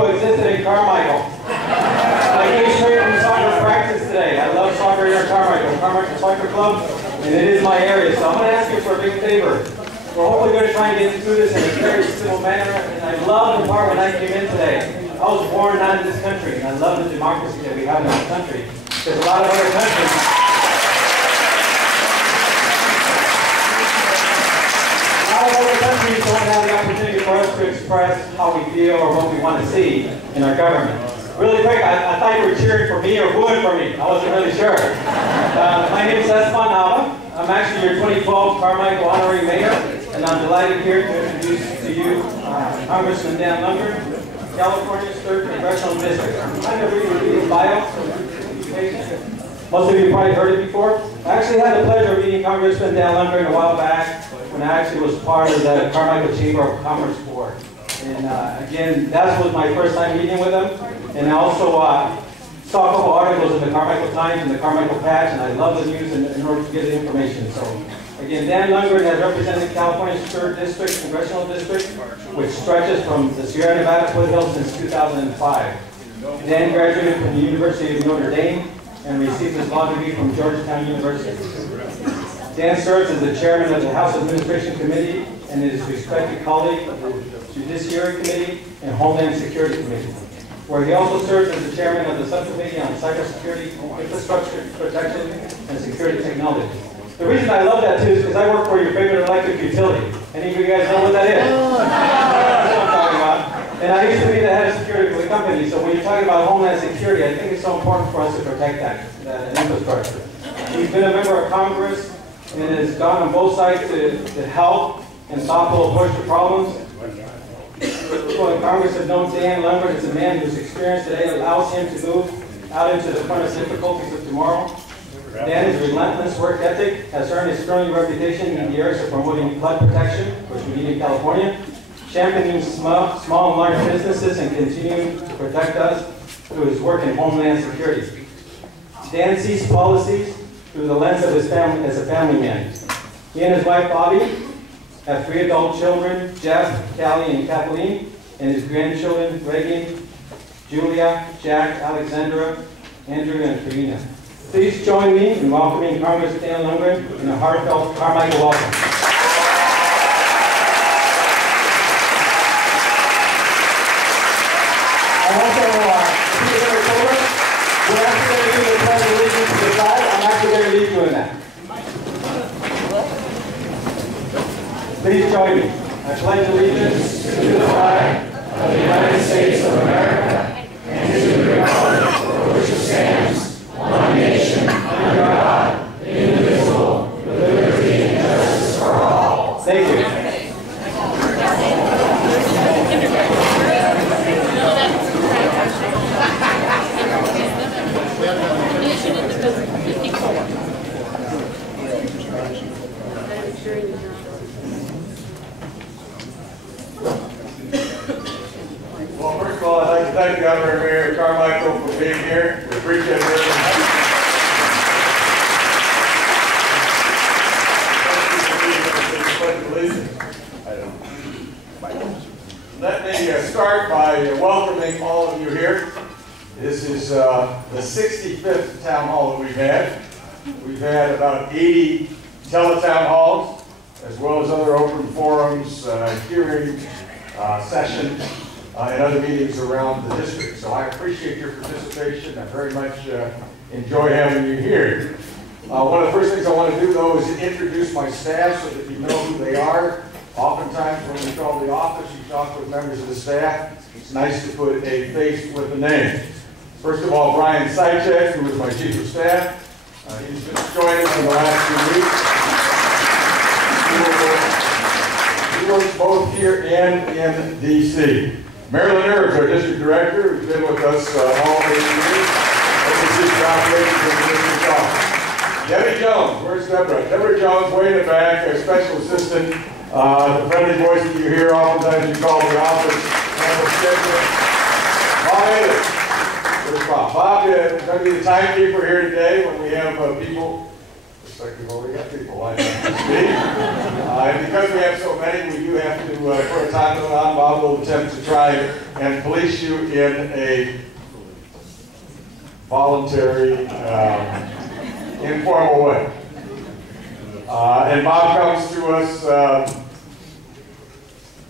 people existed in Carmichael. I came straight from soccer practice today. I love soccer here in Carmichael. Carmichael Soccer Club, and it is my area. So I'm going to ask you for a big favor. We're hopefully going to try and get through this in a very civil manner. And I love the part when I came in today. I was born not in this country, and I love the democracy that we have in this country. There's a lot of other countries. A lot of other countries don't have the opportunity for us to express how we feel or what we want to see in our government. Really quick, I thought you were cheering for me or booing for me. I wasn't really sure. My name is Esteban Nava. I'm actually your 2012 Carmichael Honorary Mayor, and I'm delighted here to introduce to you Congressman Dan Lungren, California's 3rd Congressional District. I'm going to read his bio. Most of you probably heard it before. I actually had the pleasure of meeting Congressman Dan Lungren a while back when I actually was part of the Carmichael Chamber of Commerce Board. And again, that was my first time meeting with him. And I also saw a couple articles in the Carmichael Times and the Carmichael Patch, and I love the news in order to get the information. So again, Dan Lungren has represented California's 3rd District, Congressional District, which stretches from the Sierra Nevada foothills since 2005. Dan graduated from the University of Notre Dame and received his law degree from Georgetown University. Dan serves as the chairman of the House Administration Committee and is respected colleague of the Judiciary Committee and Homeland Security Committee, where he also serves as the chairman of the Subcommittee on Cybersecurity, Infrastructure Protection, and Security Technology. The reason I love that too is because I work for your favorite electric utility. Any of you guys know what that is? That's what I'm talking about. And I used to be the head of security for the company, so when you're talking about Homeland Security, I think it's so important for us to protect that infrastructure. He's been a member of Congress and has gone on both sides to help and thoughtful approach to problems. People in Congress have known Dan Lungren as a man whose experience today allows him to move out into the front of difficulties of tomorrow. Dan's relentless work ethic has earned a sterling reputation in the areas of promoting flood protection, which we need in California, championing small and large businesses, and continuing to protect us through his work in Homeland Security. Dan sees policies through the lens of his family as a family man. He and his wife, Bobby, have 3 adult children, Jeff, Callie, and Kathleen, and his grandchildren, Reagan, Julia, Jack, Alexandra, Andrew, and Karina. Please join me in welcoming Congressman Dan Lungren in a heartfelt Carmichael welcome. And also, if you're very cool, we're actually going to do the pledge of allegiance to the side. I'm actually going to lead you in that. Please join me. I pledge allegiance to the flag of the United States of America and to the republic for which it stands, one nation, under God, indivisible, with liberty and justice for all. Thank you. Well, first of all, I'd like to thank the Honorary Mayor Carmichael for being here. We appreciate it very much. Let me start by welcoming all of you here. This is the 65th town hall that we've had. We've had about 80 teletown halls, as well as other open forums, hearing sessions, and other meetings around the district. So I appreciate your participation. I very much enjoy having you here. One of the first things I want to do, though, is introduce my staff so that you know who they are. Oftentimes when we call the office, you talk with members of the staff. It's nice to put a face with a name. First of all, Brian Sychek, who is my chief of staff. He's been joining us in the last few weeks. He works both here and in D.C. Marilyn Erb, our district director, who's been with us all 8 years. Oversees the operations of the district office. Debbie Jones, where's Deborah? Deborah Jones, way in the back, our special assistant. The friendly voice that you hear oftentimes you call the office. Bob is going to be the timekeeper here today when we have people Looks like we've already got people lined up to speak. And because we have so many, we do have to put a time limit on. Bob will attempt to try and police you in a voluntary, informal way. And Bob comes to us,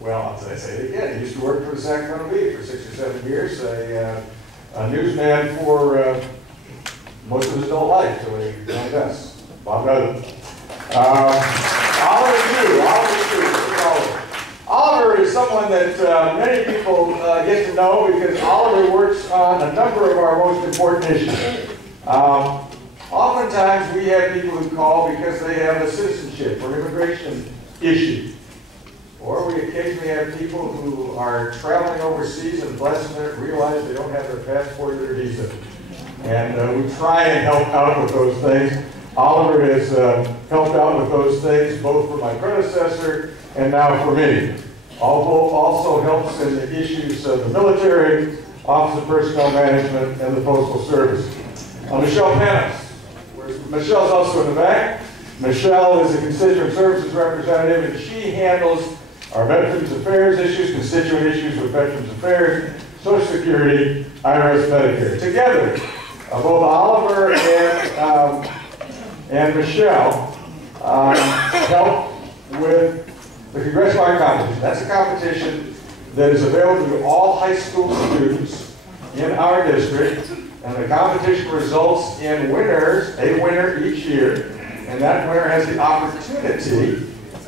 well, I'll say it again. He used to work for the Sacramento Bee for 6 or 7 years, a newsman for most of his adult life, so he joined us. Bob does it. Oliver is someone that many people get to know because Oliver works on a number of our most important issues. Oftentimes we have people who call because they have a citizenship or immigration issue. Or we occasionally have people who are traveling overseas and blessed and realize they don't have their passport or their visa. And we try and help out with those things. Oliver has helped out with those things both for my predecessor and now for me. Also helps in the issues of the military, Office of Personnel Management, and the Postal Service. Michelle Panis. Michelle's also in the back. Michelle is a constituent services representative, and she handles our Veterans Affairs issues, constituent issues with Veterans Affairs, Social Security, IRS, Medicare. Together, both Oliver and Michelle help with the Congressional Art Competition. That's a competition that is available to all high school students in our district, and the competition results in winners, a winner each year, and that winner has the opportunity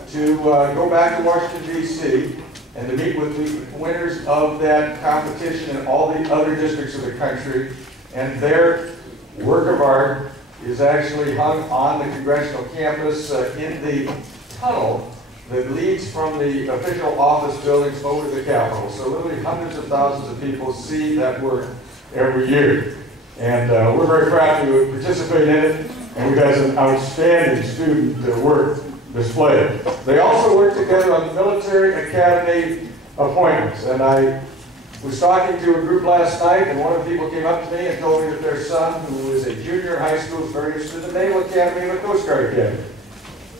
to go back to Washington, D.C., and to meet with the winners of that competition in all the other districts of the country. And their work of art is actually hung on the congressional campus in the tunnel that leads from the official office buildings over to the Capitol. So literally hundreds of thousands of people see that work every year. And we're very proud to participate in it, and we've had some outstanding student work displayed. They also work together on the military academy appointments. And I was talking to a group last night, and one of the people came up to me and told me that their son, who is a junior in high school, is very interested in the Naval Academy and the Coast Guard Academy.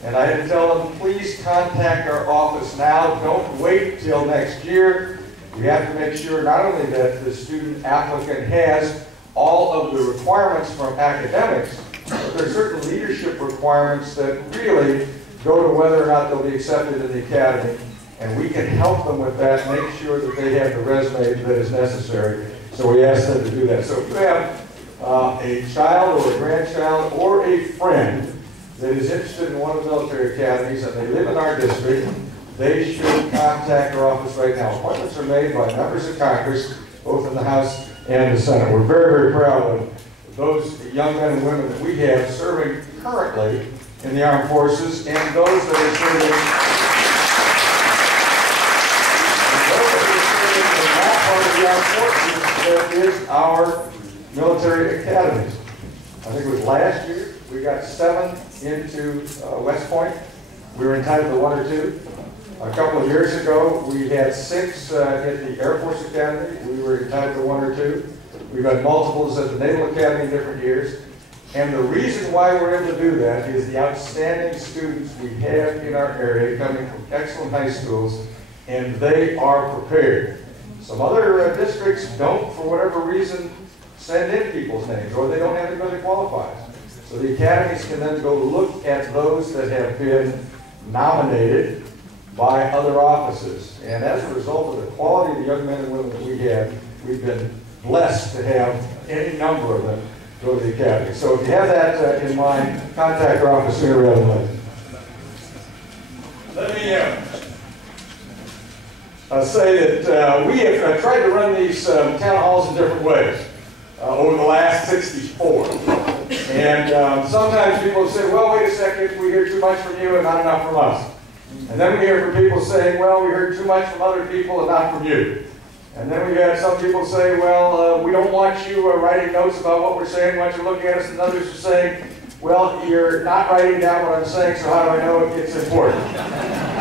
And I had to tell them, please contact our office now. Don't wait till next year. We have to make sure not only that the student applicant has all of the requirements from academics, but there are certain leadership requirements that really go to whether or not they'll be accepted in the academy. And we can help them with that, make sure that they have the resume that is necessary. So we ask them to do that. So if you have a child or a grandchild or a friend that is interested in one of the military academies and they live in our district, they should contact our office right now. Appointments are made by members of Congress, both in the House and the Senate. We're very, very proud of those young men and women that we have serving currently in the armed forces and those that are serving in that part of the armed forces that is our military academies. I think it was last year we got 7 into West Point. We were entitled to 1 or 2. A couple of years ago, we had 6 at the Air Force Academy. We were entitled to 1 or 2. We've had multiples at the Naval Academy in different years. And the reason why we're able to do that is the outstanding students we have in our area coming from excellent high schools, and they are prepared. Some other districts don't, for whatever reason, send in people's names, or they don't have anybody qualified. So the academies can then go look at those that have been nominated by other offices. And as a result of the quality of the young men and women that we have, we've been blessed to have any number of them go to the academy. So if you have that in mind, contact our office sooner rather than later. Let me say that we have tried to run these town halls in different ways over the last 64. And sometimes people say, well, wait a second, we hear too much from you and not enough from us. And then we hear from people saying, well, we heard too much from other people and not from you. And then we had some people say, well, we don't want you writing notes about what we're saying, want you looking at us, and others are saying, well, you're not writing down what I'm saying, so how do I know it's important?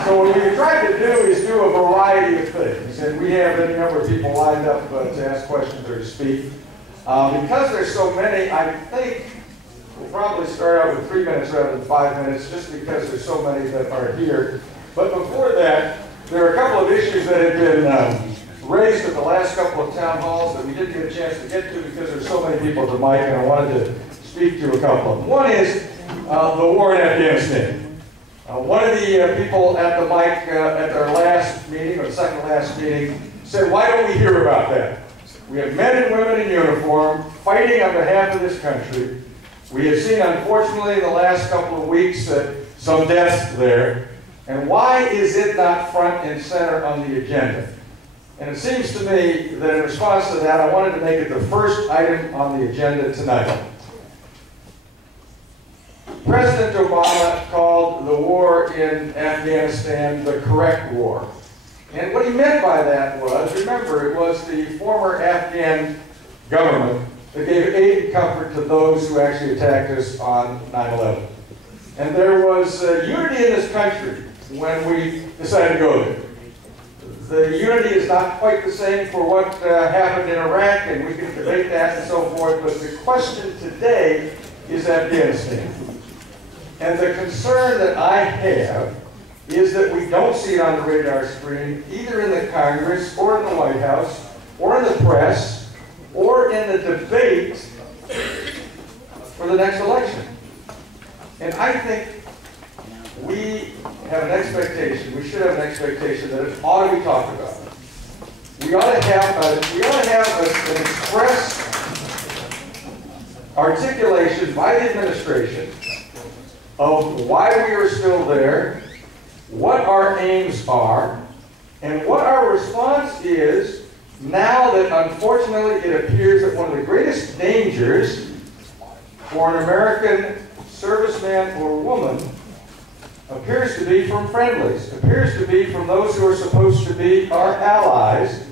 So what we tried to do is do a variety of things, and we have any number of people lined up to ask questions or to speak. Because there's so many, I think We'll probably start out with 3 minutes rather than 5 minutes, just because there's so many that are here. But before that, there are a couple of issues that have been raised at the last couple of town halls that we didn't get a chance to get to because there's so many people at the mic, and I wanted to speak to a couple of them. One is the war in Afghanistan. One of the people at the mic at our last meeting, or the second to last meeting, said, why don't we hear about that? We have men and women in uniform fighting on behalf of this country. We have seen, unfortunately, in the last couple of weeks, some deaths there. And why is it not front and center on the agenda? And it seems to me that in response to that, I wanted to make it the first item on the agenda tonight. President Obama called the war in Afghanistan the correct war. And what he meant by that was, remember, it was the former Afghan government that gave aid and comfort to those who actually attacked us on 9/11. And there was unity in this country when we decided to go there. The unity is not quite the same for what happened in Iraq, and we can debate that and so forth, but the question today is Afghanistan. And the concern that I have is that we don't see it on the radar screen, either in the Congress, or in the White House, or in the press, or in the debate for the next election. And I think we have an expectation, we should have an expectation that it ought to be talked about. We ought to have an express articulation by the administration of why we are still there, what our aims are, and what our response is now that unfortunately it appears that one of the greatest dangers for an American serviceman or woman appears to be from friendlies, appears to be from those who are supposed to be our allies,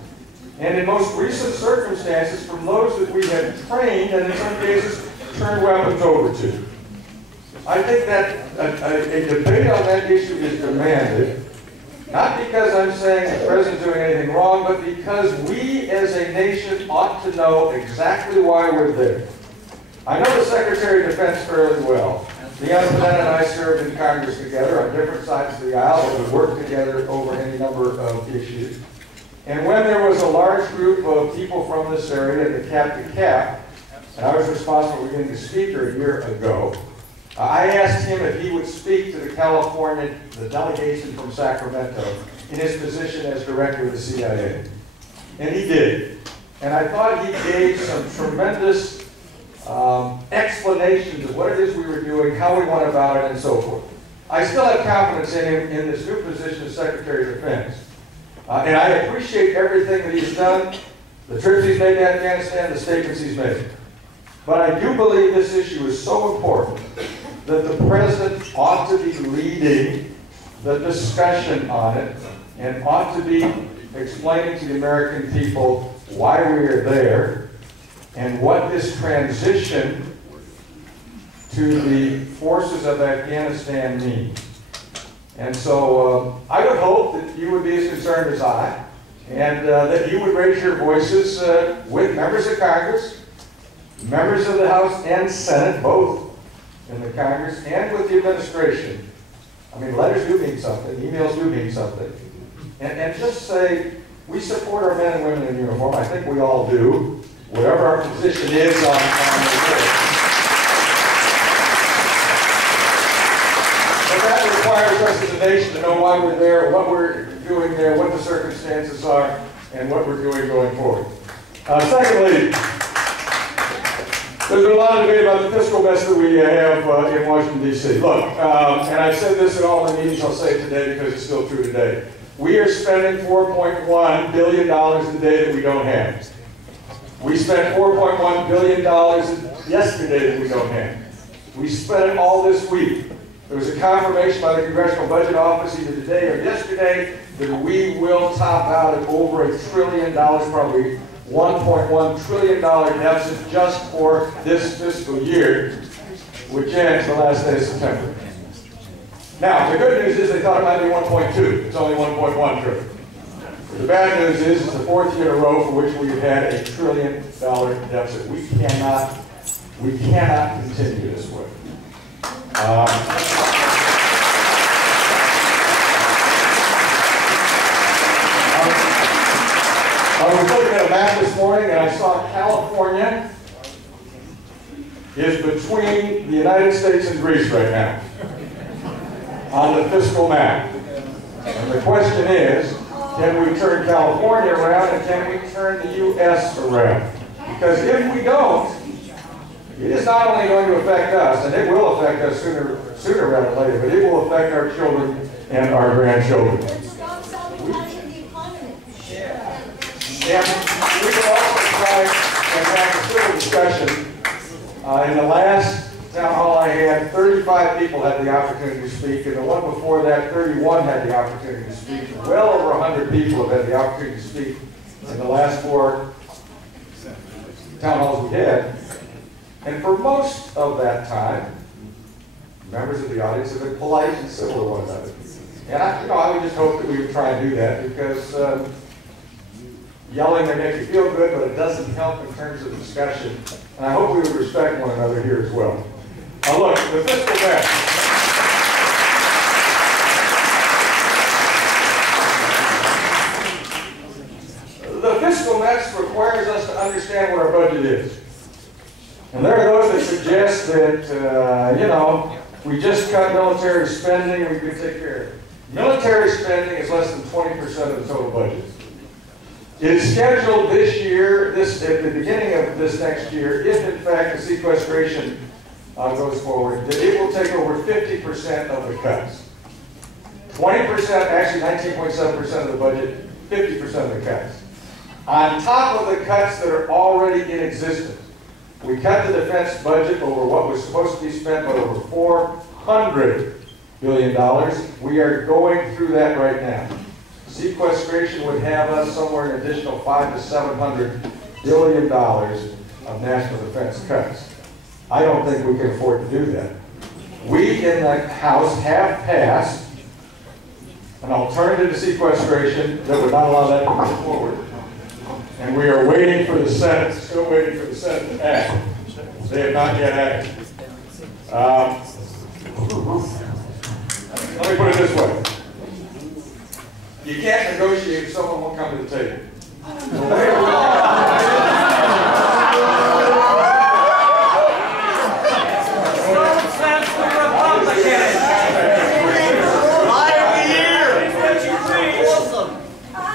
and in most recent circumstances from those that we have trained and in some cases turned weapons over to. I think that a debate on that issue is demanded, not because I'm saying the President's doing anything wrong, but because we as a nation ought to know exactly why we're there. I know the Secretary of Defense fairly well. Leon Panetta and I served in Congress together on different sides of the aisle, but we worked together over any number of issues. And when there was a large group of people from this area, the cap to cap, and I was responsible for being the speaker a year ago, I asked him if he would speak to the delegation from Sacramento in his position as director of the CIA. And he did. And I thought he gave some tremendous explanations of what it is we were doing, how we went about it, and so forth. I still have confidence in him in this new position as Secretary of Defense. And I appreciate everything that he's done, the trips he's made to Afghanistan, the statements he's made. But I do believe this issue is so important that the President ought to be leading the discussion on it and ought to be explaining to the American people why we are there and what this transition to the forces of Afghanistan means. And so I would hope that you would be as concerned as I, and that you would raise your voices with members of Congress, members of the House and Senate, both in the Congress, and with the administration. I mean, letters do mean something, emails do mean something. And just say, we support our men and women in uniform. I think we all do, whatever our position is on the war. But that requires us as a nation to know why we're there, what we're doing there, what the circumstances are, and what we're doing going forward. Secondly, there's been a lot of debate about the fiscal mess that we have in Washington, D.C. Look, and I've said this in all my meetings, I'll say it today because it's still true today. We are spending $4.1 billion today that we don't have. We spent $4.1 billion yesterday that we don't have. We spent it all this week. There was a confirmation by the Congressional Budget Office either today or yesterday that we will top out at over $1 trillion, probably $1.1 trillion deficit just for this fiscal year, which ends the last day of September. Now, the good news is they thought it might be 1.2. It's only 1.1 trillion. The bad news is it's the fourth year in a row for which we've had $1 trillion deficit. We cannot We cannot continue this way. I was looking at a map this morning and I saw California is between the United States and Greece right now on the fiscal map. And the question is, can we turn California around and can we turn the U.S. around? Because if we don't, it is not only going to affect us, and it will affect us sooner rather than later, but it will affect our children and our grandchildren. And we can also try and have a civil discussion. In the last town hall I had, 35 people had the opportunity to speak, and the one before that, 31 had the opportunity to speak. Well over 100 people have had the opportunity to speak in the last 4 town halls we had. And for most of that time, members of the audience have been polite and civil to one another. And I would just hope that we would try and do that, because yelling may make you feel good, but it doesn't help in terms of discussion. And I hope we would respect one another here as well. Now look, the fiscal debt. The fiscal mess requires us to understand what our budget is. And there are those that suggest that, we just cut military spending and we can take care of it. Military spending is less than 20% of the total budget. It is scheduled this year, at the beginning of this next year, if in fact the sequestration goes forward, that it will take over 50% of the cuts. 20%, actually 19.7% of the budget, 50% of the cuts. On top of the cuts that are already in existence, we cut the defense budget over what was supposed to be spent by over $400 billion. We are going through that right now. Sequestration would have us somewhere an additional $500 to $700 billion of national defense cuts. I don't think we can afford to do that. We in the House have passed an alternative to sequestration that would not allow that to move forward. And we are waiting for the Senate, still waiting for the Senate to act. They have not yet acted. Let me put it this way. You can't negotiate if someone won't come to the table.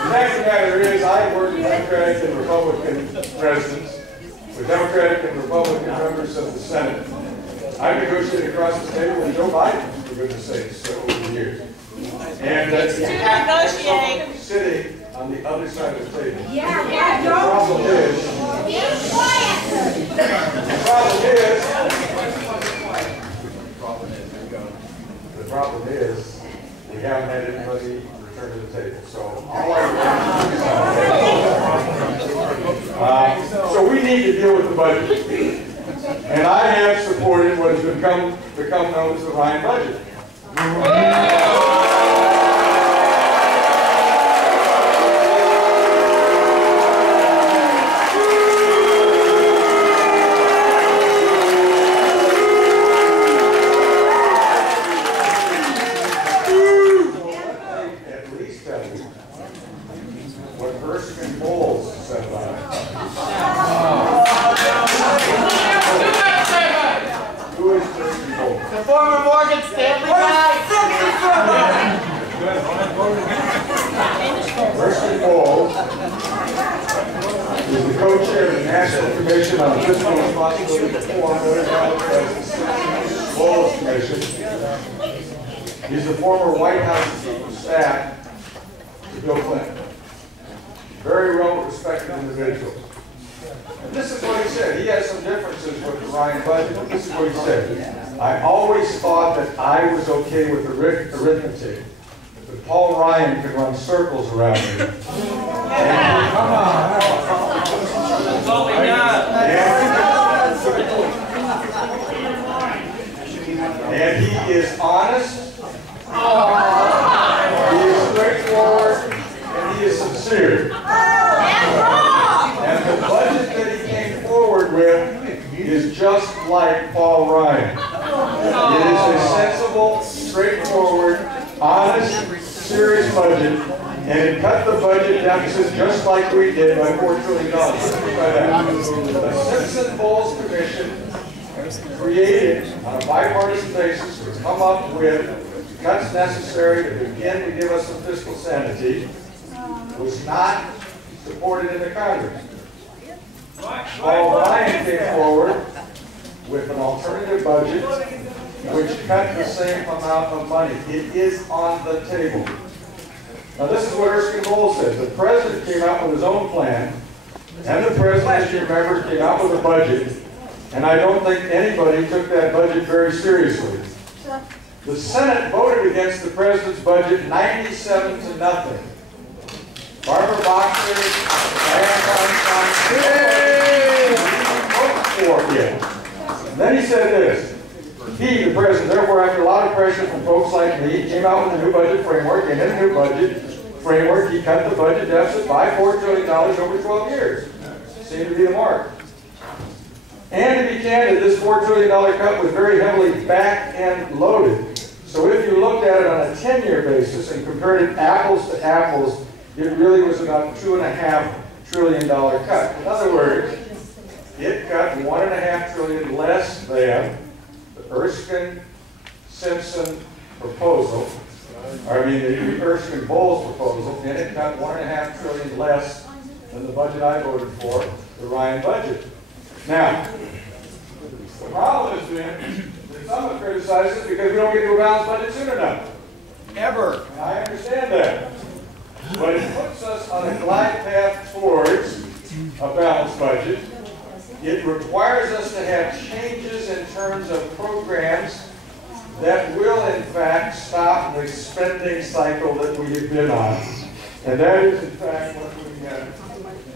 The next matter is, I work with Democratic and Republican presidents, with Democratic and Republican members of the Senate. I've negotiated across the table with Joe Biden, for goodness sakes, over the years. And negotiate sitting on the other side of the table. Yeah, the problem is, we haven't had anybody return to the table. So all so we need to deal with the budget. And I have supported what has become known as the Ryan budget. He's the former White House Chief of Staff to Bill Clinton. Very well-respected individual. And this is what he said. He has some differences with the Ryan budget, but this is what he said. I always thought that I was okay with arithmetic, but Paul Ryan could run circles around me. Come on. That's all we got. And he is honest, he is straightforward, and he is sincere. And the budget that he came forward with is just like Paul Ryan. It is a sensible, straightforward, honest, serious budget, and it cut the budget deficit just like we did by $4 trillion. The Simpson-Bowles Commission created on a bipartisan basis to come up with cuts necessary to begin to give us some fiscal sanity was not supported in the Congress. Paul Ryan came forward with an alternative budget which cut the same amount of money. It is on the table. Now this is what Erskine-Bowles said. The president came out with his own plan, and the president, as you remember, came out with a budget, and I don't think anybody took that budget very seriously. The Senate voted against the president's budget 97-0. Barbara Boxer, Diane Feinstein, voted for it. And then he said this. He, the president, therefore, after a lot of pressure from folks like me, came out with a new budget framework, and in the new budget framework, he cut the budget deficit by $4 trillion over 12 years. Seemed to be the mark. And to be candid, this $4 trillion cut was very heavily back-end loaded. So if you looked at it on a 10-year basis and compared it apples to apples, it really was about $2.5 trillion cut. In other words, it cut $1.5 trillion less than the Erskine-Simpson proposal, the Erskine-Bowles proposal, and it cut $1.5 trillion less than the budget I voted for, the Ryan budget. Now, the problem has been that some have criticized us because we don't get to a balanced budget soon enough. Ever. And I understand that. But it puts us on a glide path towards a balanced budget. It requires us to have changes in terms of programs that will, in fact, stop the spending cycle that we have been on. And that is, in fact, what we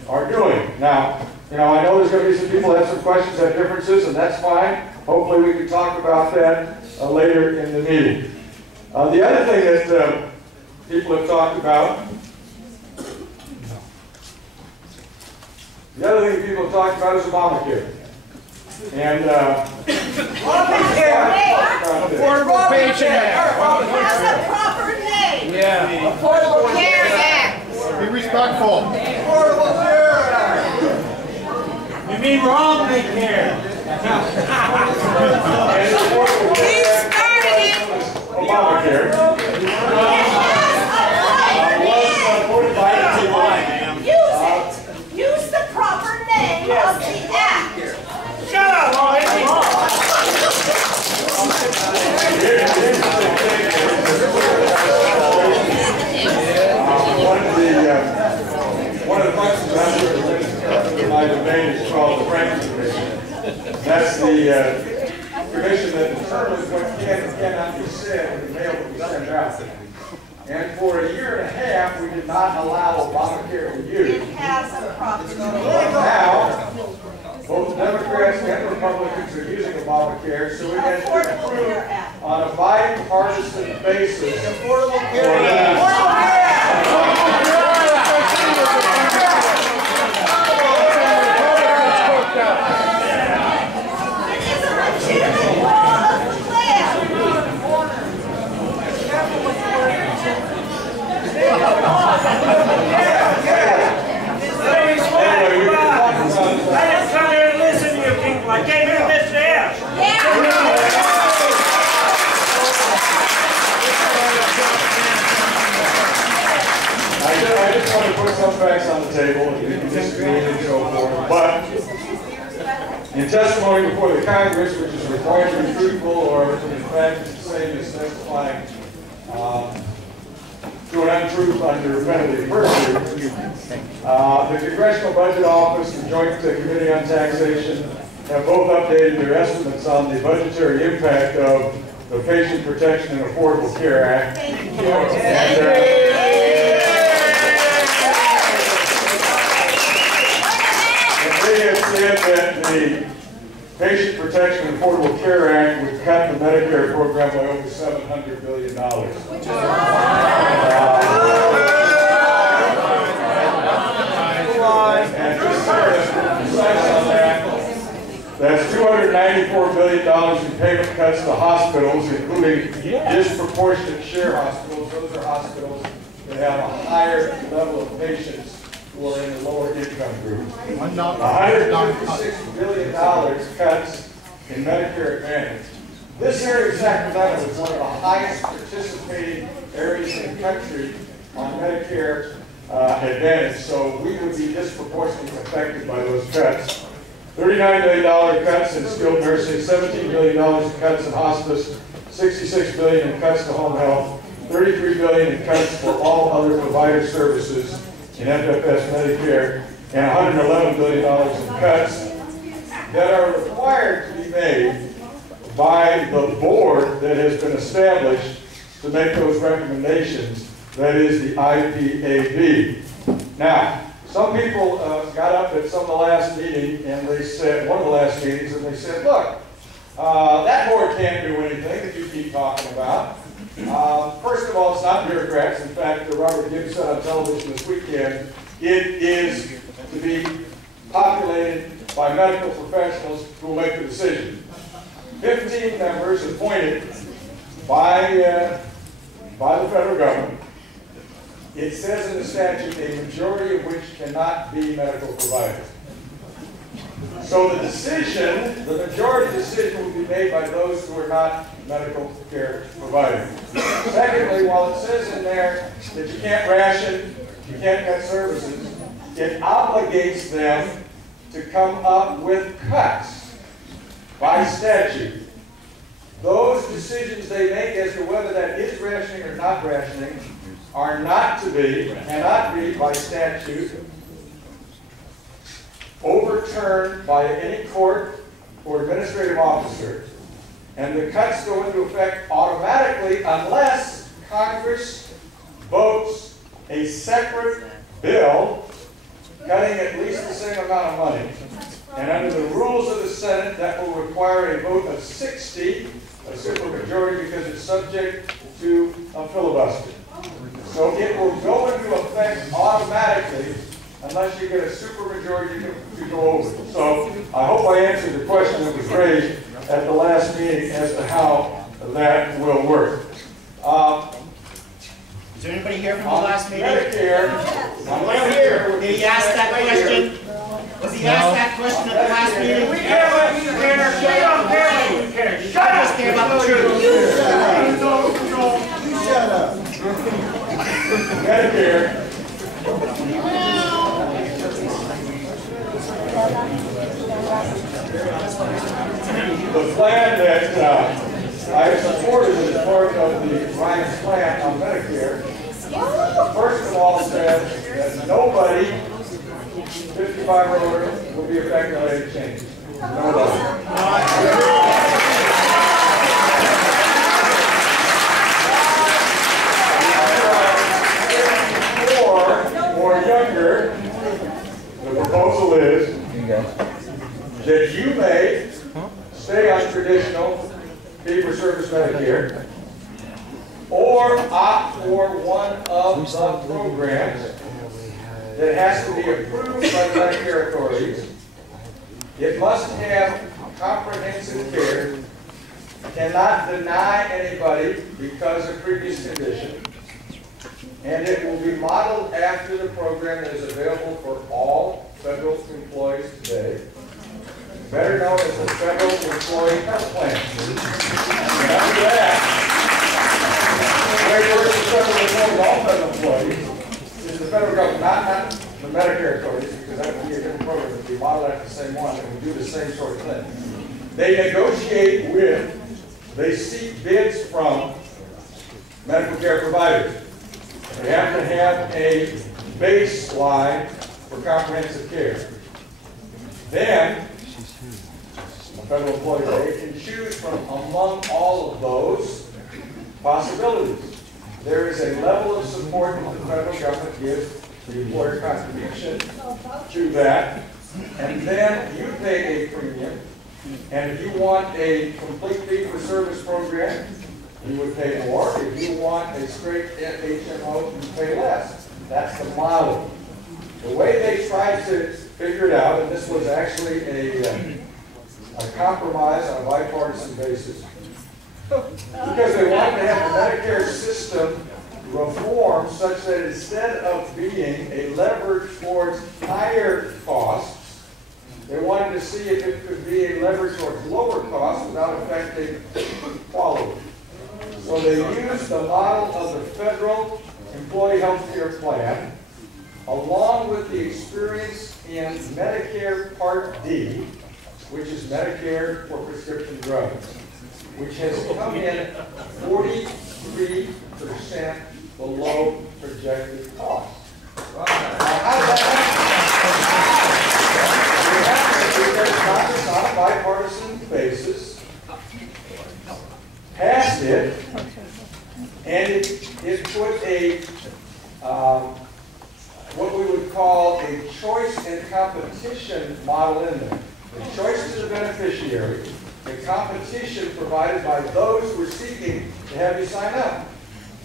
are doing. Now, I know there's going to be some people that have some questions, have differences, and that's fine. Hopefully we can talk about that later in the meeting. The other thing that people have talked about, is Obamacare. And Affordable Pension Act. That's a proper name. Yeah. Affordable Care Act. Be respectful. Affordable Care Act. You mean wrong care? He started it. Obamacare. Use the proper name of the act. Shut up, one of the functions under my domain is called the Franklin Commission. That's the commission that determines what can and cannot be said in the mail that we send out. And for a year and a half, we did not allow Obamacare to use. It has a proper name. Now, both Democrats and Republicans are using Obamacare, so we have to approve on a bipartisan basis. Affordable Care Act. It is a legitimate law of the land. I just come here and listen to you people. I came here to miss the ass. I just want to put some facts on the table, and you can disagree and so forth. But in testimony before the Congress, which is required to be truthful, or in fact it's the same as testifying to an untruth under penalty of perjury, the Congressional Budget Office and Joint Committee on Taxation have both updated their estimates on the budgetary impact of the Patient Protection and Affordable Care Act. And they have said that the Patient Protection and Affordable Care Act would cut the Medicare program by over $700 billion. And just precise on that, that's $250 $194 billion in payment cuts to hospitals, including disproportionate share hospitals. Those are hospitals that have a higher level of patients who are in the lower income group. $156 billion cuts in Medicare Advantage. This area of Sacramento is one of the highest participating areas in the country on Medicare Advantage, so we would be disproportionately affected by those cuts. $39 billion cuts in skilled nursing, $17 billion in cuts in hospice, $66 billion in cuts to home health, $33 billion in cuts for all other provider services in FFS Medicare, and $111 billion in cuts that are required to be made by the board that has been established to make those recommendations, that is the IPAB. Now, some people got up at some of the last meeting and they said, one of the last meetings, and they said, look, that board can't do anything that you keep talking about. First of all, it's not bureaucrats. In fact, Robert Gibbs said on television this weekend, it is to be populated by medical professionals who will make the decision. 15 members appointed by the federal government. It says in the statute a majority of which cannot be medical providers. So the decision, the majority decision will be made by those who are not medical care providers. Secondly, while it says in there that you can't ration, you can't cut services, it obligates them to come up with cuts by statute. Those decisions they make as to whether that is rationing or not rationing are not to be, cannot be by statute, overturned by any court or administrative officer, and the cuts go into effect automatically unless Congress votes a separate bill cutting at least the same amount of money. And under the rules of the Senate, that will require a vote of 60, a supermajority, because it's subject to a filibuster. So it will go into effect automatically unless you get a supermajority to go over it. So I hope I answered the question that was raised at the last meeting as to how that will work. Is there anybody here from the last meeting? Medicare, Right here. Did he ask that question? Was he asked that question at the last meeting? We care what you care. We don't care what you care. Shut I up. just care about the truth. Shut up. Medicare. The plan that I have supported as part of the Ryan's plan on Medicare, first of all, says that nobody 55 or older will be affected by any changes. Nobody. Or younger, the proposal is that you may stay on traditional fee-for-service Medicare or opt for one of the programs that has to be approved by the Medicare authorities. It must have comprehensive care, cannot deny anybody because of previous condition, and it will be modeled after the program that is available for all federal employees today, better known as the Federal Employee Health Plan. And after that, the way it works for federal employees, all federal employees, is the federal government, not the Medicare authorities, because that would be a different program, it would be modeled after the same one, and would do the same sort of thing. They negotiate with, they seek bids from medical care providers. They have to have a baseline for comprehensive care. Then, a federal employee, they can choose from among all of those possibilities. There is a level of support that the federal government gives the employer contribution to that, and then you pay a premium, and if you want a complete fee-for-service program, you would pay more. If you want a straight HMO, you pay less. That's the model. The way they tried to figure it out, and this was actually a a compromise on a bipartisan basis. Because they wanted to have the Medicare system reformed such that instead of being a leverage towards higher costs, they wanted to see if it could be a leverage towards lower costs without affecting quality. So they used the model of the federal employee health care plan, along with the experience in Medicare Part D, which is Medicare for prescription drugs, which has come in 43% below projected cost. Now, how did that happen? It happened because Congress, on a bipartisan basis, passed it, and it put a what we would call a choice and competition model in there. The choice to the beneficiary, the competition provided by those who are seeking to have you sign up.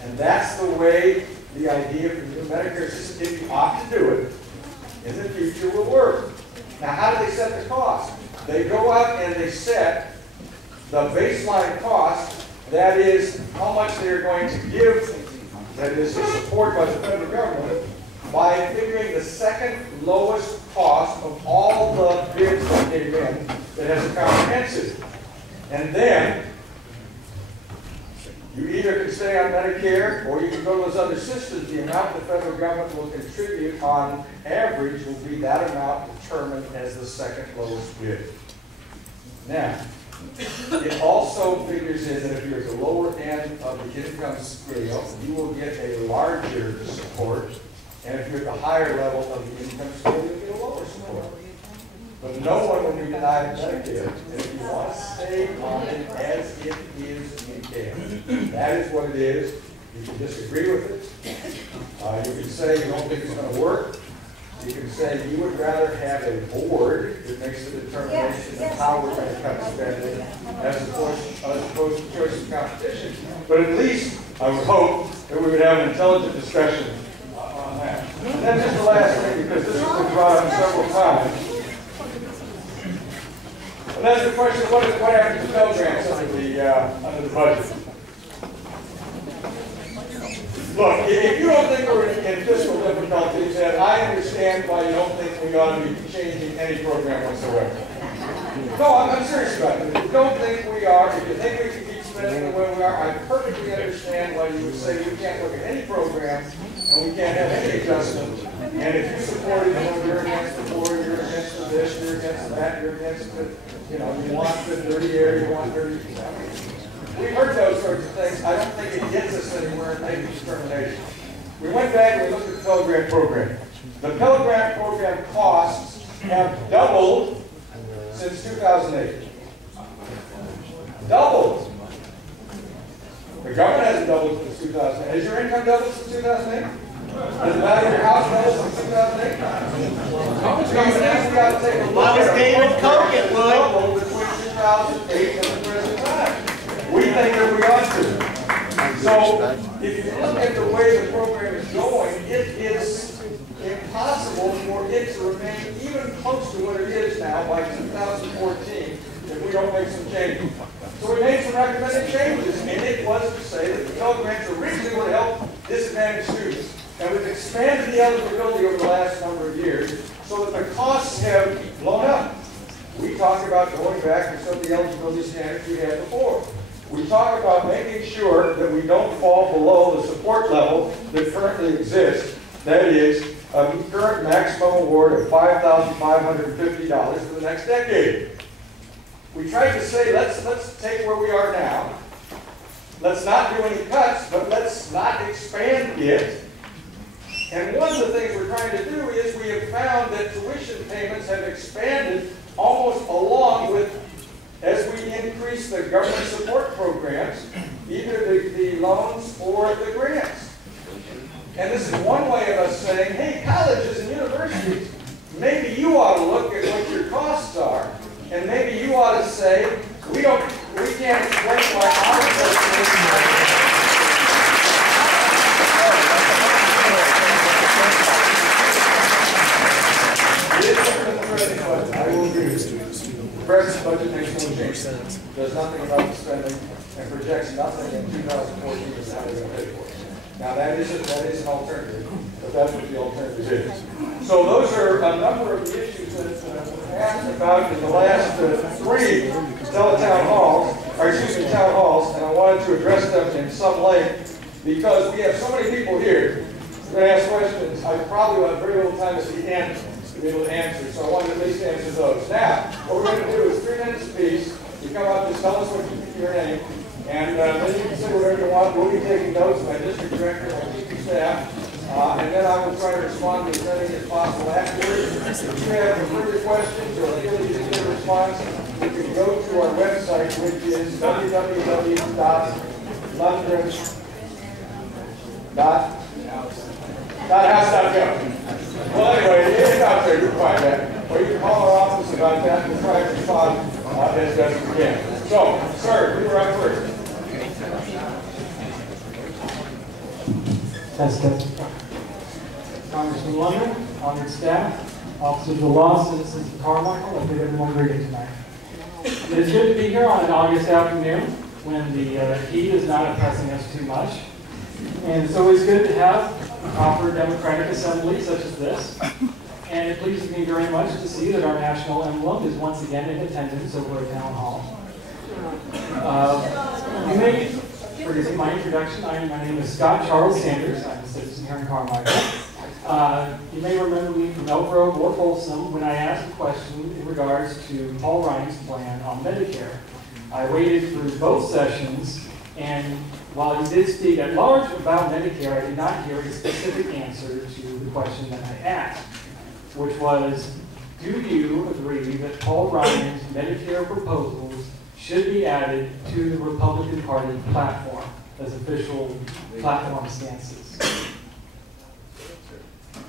And that's the way the idea for the Medicare system, if you opt to do it, in the future will work. Now, how do they set the cost? They go out and they set the baseline cost, that is how much they're going to give, that is the support by the federal government, by figuring the second lowest cost of all the bids that came in that has a comprehensive. And then you either can stay on Medicare or you can go to those other systems. The amount the federal government will contribute on average will be that amount determined as the second lowest bid. Now, it also figures in that if you're at the lower end of the income scale, you will get a larger support. And if you're at the higher level of the income scale, you'll get a lower support. But no one will be denied Medicare. And if you want to stay on it as it is, you can. That is what it is. You can disagree with it. You can say you don't think it's going to work. You can say you would rather have a board that makes the determination of how we're going to cut spending as opposed to choice and competition. But at least I would hope that we would have an intelligent discussion on that. And then just the last thing, because this has been brought up several times. And that's the question, what happens to Pell Grants under the budget? Look, if you don't think we're in fiscal difficulties, then I understand why you don't think we ought to be changing any program whatsoever. No, I'm serious about it. If you don't think we are, if you think we can keep spending the way we are, I perfectly understand why you would say we can't look at any program and we can't have any adjustment. And if you support it, you're against the poor, you're against the this, you're against that, you're against the, you want the dirty air, you want dirty. We've heard those sorts of things. I don't think it gets us anywhere in making determination. We went back and we looked at the Pell Grant program. The Pell Grant program costs have doubled since 2008. Doubled. The government hasn't doubled since 2008. Has your income doubled since 2008? Has the value of your house doubled since 2008? Why was David Koch at doubled between 2008 and the present time. We think that we ought to. So, if you look at the way the program is going, it is impossible for it to remain even close to what it is now by 2014 if we don't make some changes. So we made some recommended changes, and it was to say that the Pell Grants originally would help disadvantaged students. And we've expanded the eligibility over the last number of years so that the costs have blown up. We talked about going back to some of the eligibility standards we had before. We talk about making sure that we don't fall below the support level that currently exists. That is, a current maximum award of $5,550 for the next decade. We tried to say, let's take where we are now. Let's not do any cuts, but let's not expand it. And one of the things we're trying to do is we have found that tuition payments have expanded almost along with, as we increase the government support programs, either the loans or the grants. And this is one way of us saying, hey, colleges and universities, maybe you ought to look at what your costs are, and maybe you ought to say, we can't explain why our I will agree with you. present budget makes no change. Does nothing about the spending and projects nothing in 2014 as how they're going to pay for it. Now that is an alternative, but that's what the alternative is. So those are a number of the issues that were asked about in the last 3 town halls, and I wanted to address them in some length because we have so many people here who are going to ask questions. I probably will have very little time at the end to be able to answer, so I wanted to at least answer those. Now, what we're going to do is 3 minutes apiece. You come up, just tell us what your name, and then you can say whatever you want. We'll be taking notes, my district director, my chief staff, and then I will try to respond to as many as possible afterwards. If you have further questions or feel you need a response, you can go to our website, which is www.lungren.house.gov. Well, anyway, it's out there. You'll find that. Or you can call our office about that and try to respond as best we can. So, sir, we were up first. Test. Congressman Lungren, honored staff, officers of the law, citizens of Carmichael, I bid everyone greeting tonight. It is good to be here on an August afternoon when the heat is not oppressing us too much. And it's always good to have a proper democratic assembly such as this. And it pleases me very much to see that our national emblem is once again in attendance over at Town Hall. You may forgive my introduction. My name is Scott Charles Sanders. I'm a citizen here in Carmichael. You may remember me from Elk Grove or Folsom when I asked a question in regards to Paul Ryan's plan on Medicare. I waited through both sessions, and while he did speak at large about Medicare, I did not hear a specific answer to the question that I asked, which was, do you agree that Paul Ryan's Medicare proposals should be added to the Republican Party platform as official platform stances?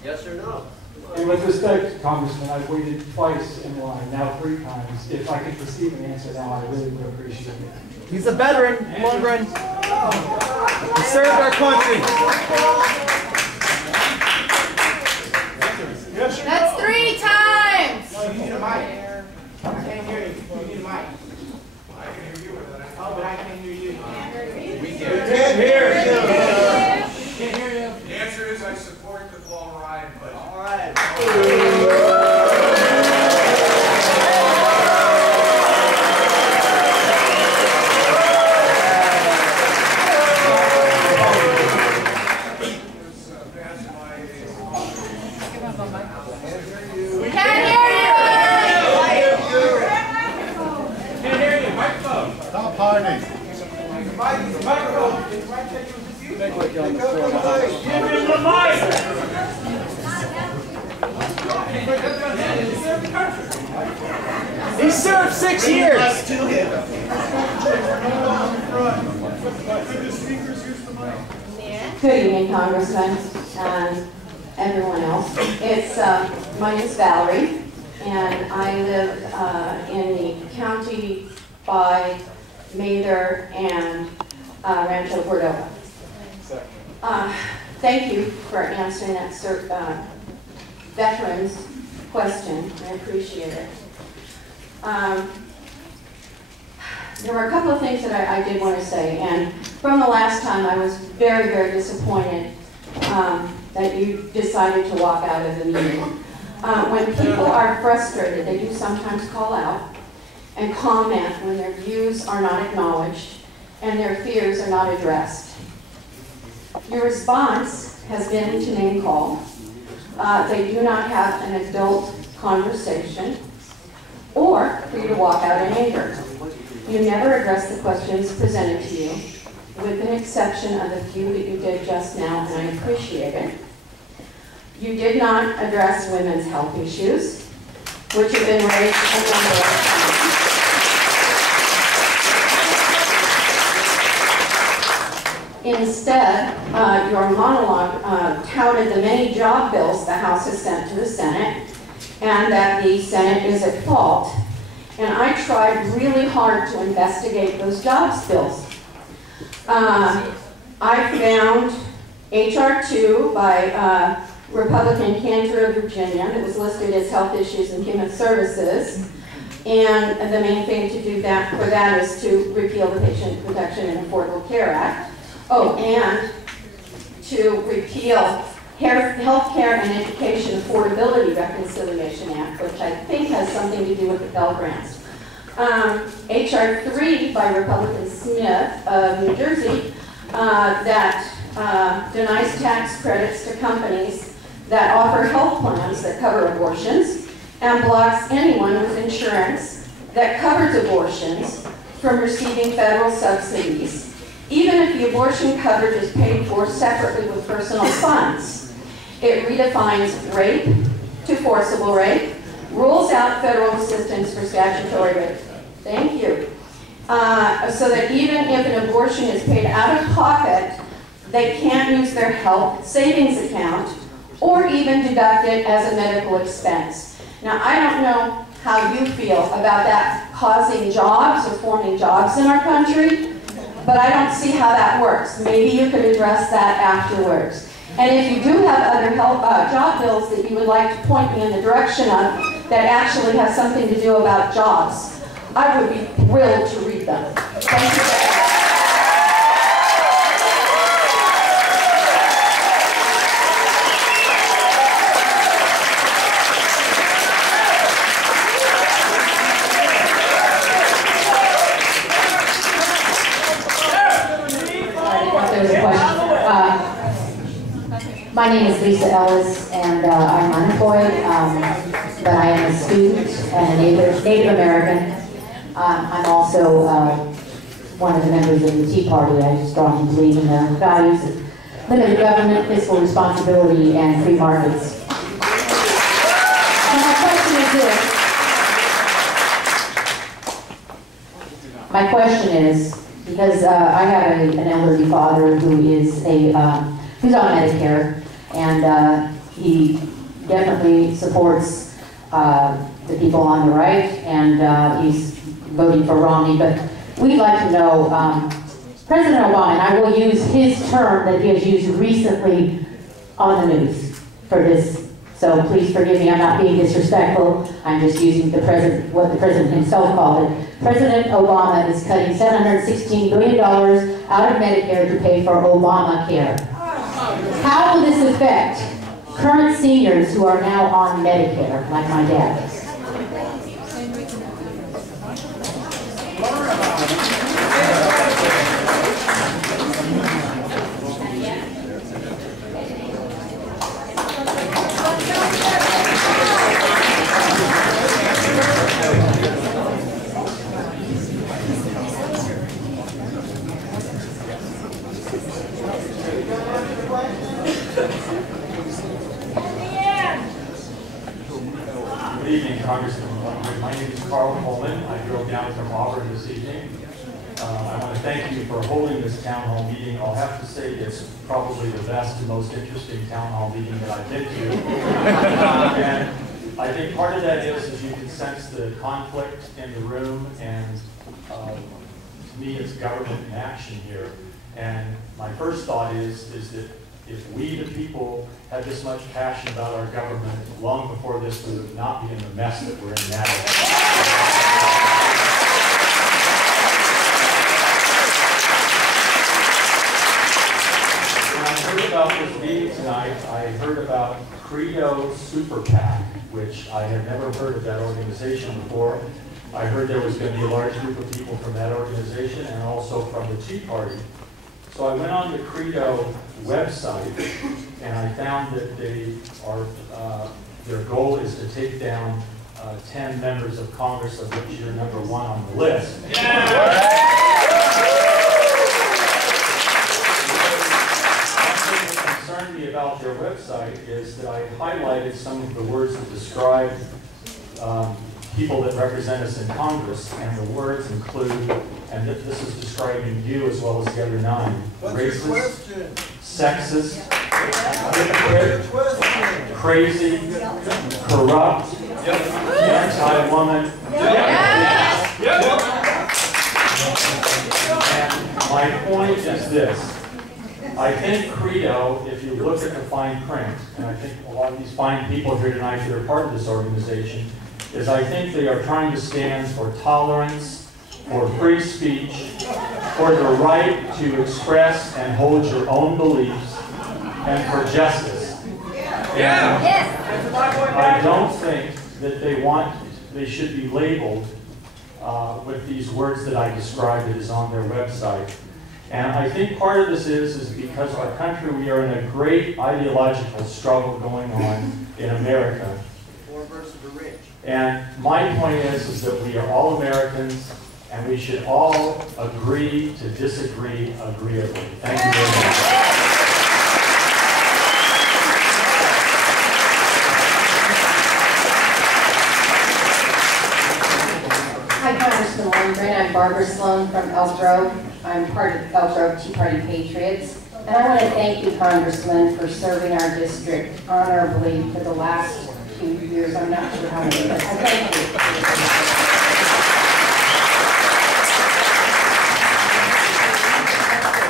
Yes or no? And with respect, Congressman, I've waited twice in line, now 3 times. If I could receive an answer now, I really would appreciate it. He's a veteran, Lungren. He served our country. That's 3 times. No, you need a mic. I can't hear you. You need a mic. I can hear you. Oh, but I can't hear you. We can't hear you. Can't hear you. The answer is I support the Paul Ryan budget. All right. We can't hear you. Stop hiding. Make like you're on the floor. Give him the mic! He served 6 years. Good evening, Congressman and everyone else. My name is Valerie, and I live in the county by Mather and Rancho Cordova. Thank you for answering that veteran's question. I appreciate it. There were a couple of things that I did want to say, and from the last time I was very, very disappointed that you decided to walk out of the meeting. When people are frustrated, they do sometimes call out and comment when their views are not acknowledged and their fears are not addressed. Your response has been to name call. They do not have an adult conversation, or for you to walk out in anger. You never address the questions presented to you, with an exception of the few that you did just now, and I appreciate it. You did not address women's health issues, which have been raised a number of times. Instead, your monologue touted the many job bills the House has sent to the Senate, and that the Senate is at fault. And I tried really hard to investigate those jobs bills. I found H.R. 2 by Republican Cantor of Virginia that was listed as health issues and human services And the main thing to do that for that is to repeal the Patient Protection and Affordable Care Act. Oh, and to repeal Health Care and Education Affordability Reconciliation Act, which I think has something to do with the Pell Grants. H.R. 3 by Republican Smith of New Jersey that denies tax credits to companies that offer health plans that cover abortions and blocks anyone with insurance that covers abortions from receiving federal subsidies, even if the abortion coverage is paid for separately with personal funds. It redefines rape to forcible rape, rules out federal assistance for statutory rape. Thank you. So that even if an abortion is paid out of pocket, they can't use their health savings account or even deduct it as a medical expense. Now, I don't know how you feel about that causing jobs or forming jobs in our country, but I don't see how that works. Maybe you could address that afterwards. And if you do have other job bills that you would like to point me in the direction of that actually have something to do about jobs, I would be thrilled to read them. Thank you very much. My name is Lisa Ellis, and I'm unemployed, but I am a student and a Native American. I'm also one of the members of the Tea Party. I strongly believe in the values of limited government, fiscal responsibility, and free markets. So my question is this. My question is, because I have an elderly father who is who's on Medicare, and he definitely supports the people on the right, and he's voting for Romney. But we'd like to know, President Obama, and I will use his term that he has used recently on the news for this, so please forgive me, I'm not being disrespectful, I'm just using what the President himself called it. President Obama is cutting $716 billion out of Medicare to pay for Obamacare. How will this affect current seniors who are now on Medicare, like my dad? Good evening, Congressman Lungren. My name is I drove down from Auburn this evening. I want to thank you for holding this town hall meeting. I'll have to say it's probably the best and most interesting town hall meeting that I've been to. And I think part of that is you can sense the conflict in the room, and to me it's government in action here. And my first thought is that if we, the people, had this much passion about our government long before this, we would not be in the mess that we're in now. When I heard about this meeting tonight, I heard about Credo Super PAC, which I had never heard of that organization before. I heard there was going to be a large group of people from that organization and also from the Tea Party. So I went on the Credo website, and I found that their goal is to take down 10 members of Congress, of which you're number 1 on the list. Yeah. One thing that concerned me about their website is that I highlighted some of the words that describe people that represent us in Congress, and the words include, and this is describing you as well as the other 9. Racist, sexist, hypocrite, crazy, corrupt, anti-woman. And my point is this. I think Credo, if you look at the fine print, and I think a lot of these fine people here tonight that are part of this organization, is I think they are trying to stand for tolerance, for free speech, for the right to express and hold your own beliefs, and for justice. Yeah. Yes. I don't think that they should be labeled with these words that I described that is on their website. And I think part of this is because our country, we are in a great ideological struggle going on in America. Poor versus the rich. And my point is that we are all Americans, and we should all agree to disagree agreeably. Thank you very much. Hi, Congressman Lungren. I'm Barbara Sloan from Elk Grove. I'm part of Elk Grove Tea Party Patriots. And I want to thank you, Congressman, for serving our district honorably for the last few years. I'm not sure how many, but I thank you.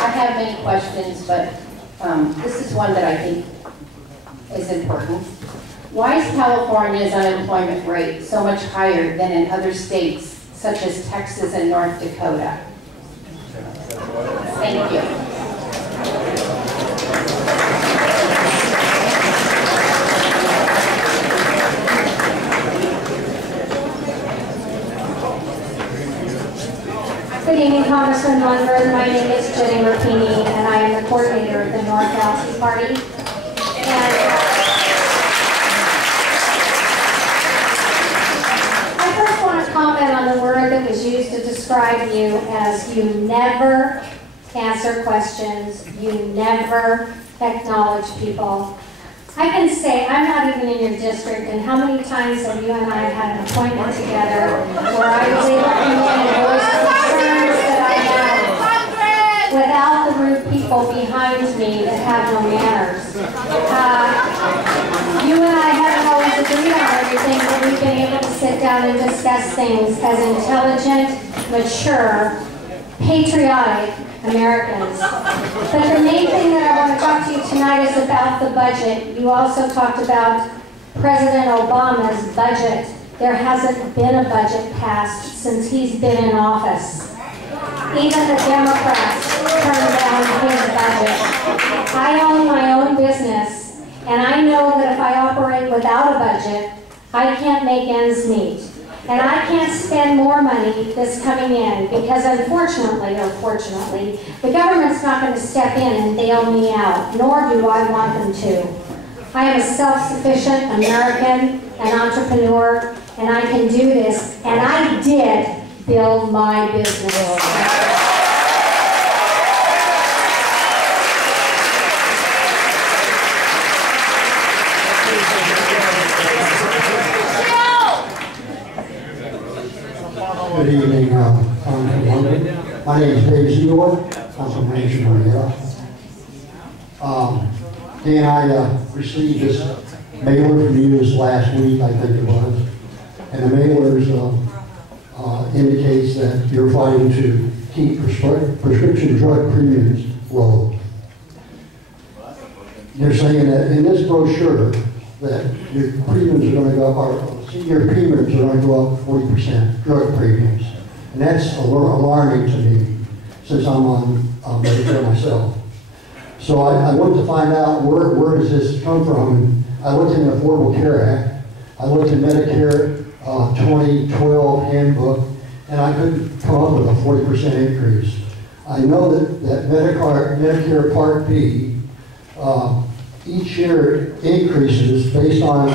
I have many questions, but this is one that I think is important. Why is California's unemployment rate so much higher than in other states, such as Texas and North Dakota? Thank you. Good evening, Congressman Lungren. My name is Jenny Rapini, and I am the coordinator of the North Dallas Tea Party. And I first want to comment on the word that was used to describe you as you never answer questions, you never acknowledge people. I can say I'm not even in your district, and how many times have you and I had an appointment together where I was able to come in and voice the concerns that I had without the rude people behind me that have no manners. You and I haven't always agreed on everything, but we've been able to sit down and discuss things as intelligent, mature, patriotic Americans. But the main thing that I want to talk to you tonight is about the budget. You also talked about President Obama's budget. There hasn't been a budget passed since he's been in office. Even the Democrats turned down his budget. I own my own business, and I know that if I operate without a budget, I can't make ends meet. And I can't spend more money that's coming in because unfortunately, or fortunately, the government's not going to step in and bail me out, nor do I want them to. I am a self-sufficient American, an entrepreneur, and I can do this. And I did build my business. Good evening, Congressman Lungren. My name is Dave Seor. I'm from Rancho Marietta. Dan, I received this mailer from you this last week, I think it was. And the mailer indicates that you're fighting to keep prescription drug premiums low. You're saying that in this brochure that your premiums are going to go up, or senior premiums are going to go up 40%, drug premiums. And that's alarming to me, since I'm on Medicare myself. So I looked to find out where does this come from. I looked in the Affordable Care Act, I looked in Medicare 2012 handbook, and I couldn't come up with a 40% increase. I know that Medicare Part B, each year increases based on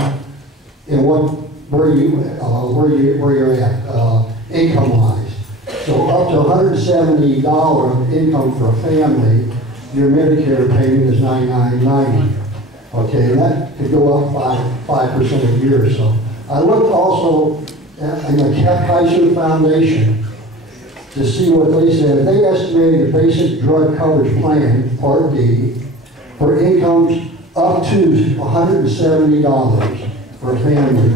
where you're at income-wise. So up to $170 of income for a family, your Medicare payment is $99.90. Okay, and that could go up 5% a year or so. I looked also in the Kaiser Foundation to see what they said. They estimated the basic drug coverage plan, Part D, for incomes up to $170 for a family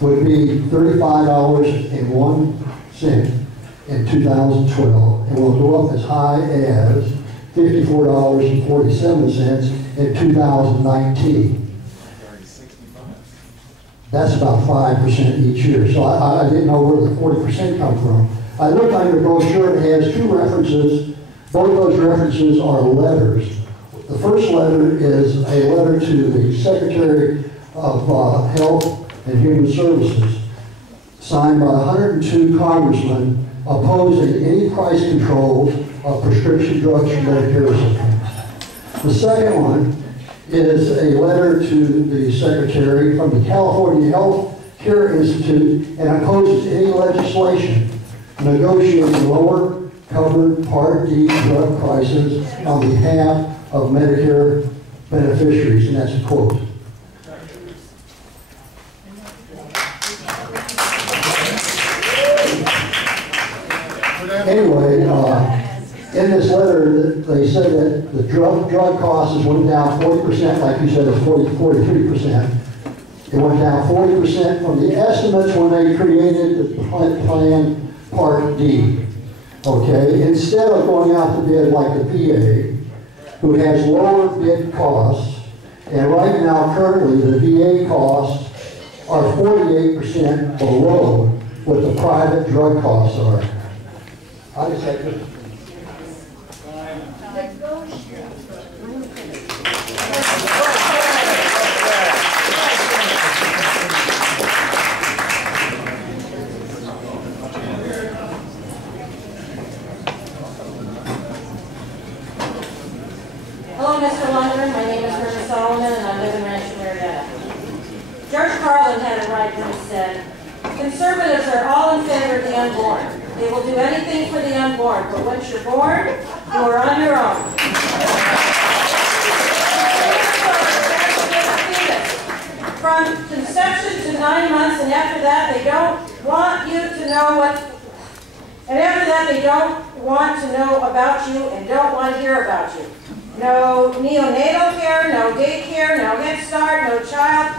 would be $35.01 in 2012, and will go up as high as $54.47 in 2019. That's about 5% each year. So I didn't know where the 40% come from. I looked on your brochure, it has 2 references. Both those references are letters. The first letter is a letter to the Secretary of Health and Human Services, signed by 102 congressmen opposing any price controls of prescription drugs for Medicare recipients. The second one is a letter to the Secretary from the California Health Care Institute and opposes any legislation negotiating lower covered Part D drug prices on behalf of Medicare beneficiaries, and that's a quote. Anyway, in this letter, they said that the drug costs went down 40%, like you said, it's 43%. It went down 40% from the estimates when they created the plan Part D. Okay, instead of going out to bid like the VA, who has lower bid costs, and right now, currently, the VA costs are 48% below what the private drug costs are. I just had to. Hello, Mr. Lungren. My name is Myrna Solomon, and I live in Rancho Marietta. George Carlin had it right when he said, "Conservatives are all in favor of the unborn. They will do anything for the unborn, but once you're born, you are on your own." From conception to 9 months, and after that, they don't want you to know what. And after that, they don't want to know about you and don't want to hear about you. No neonatal care, no daycare, no Head Start, no child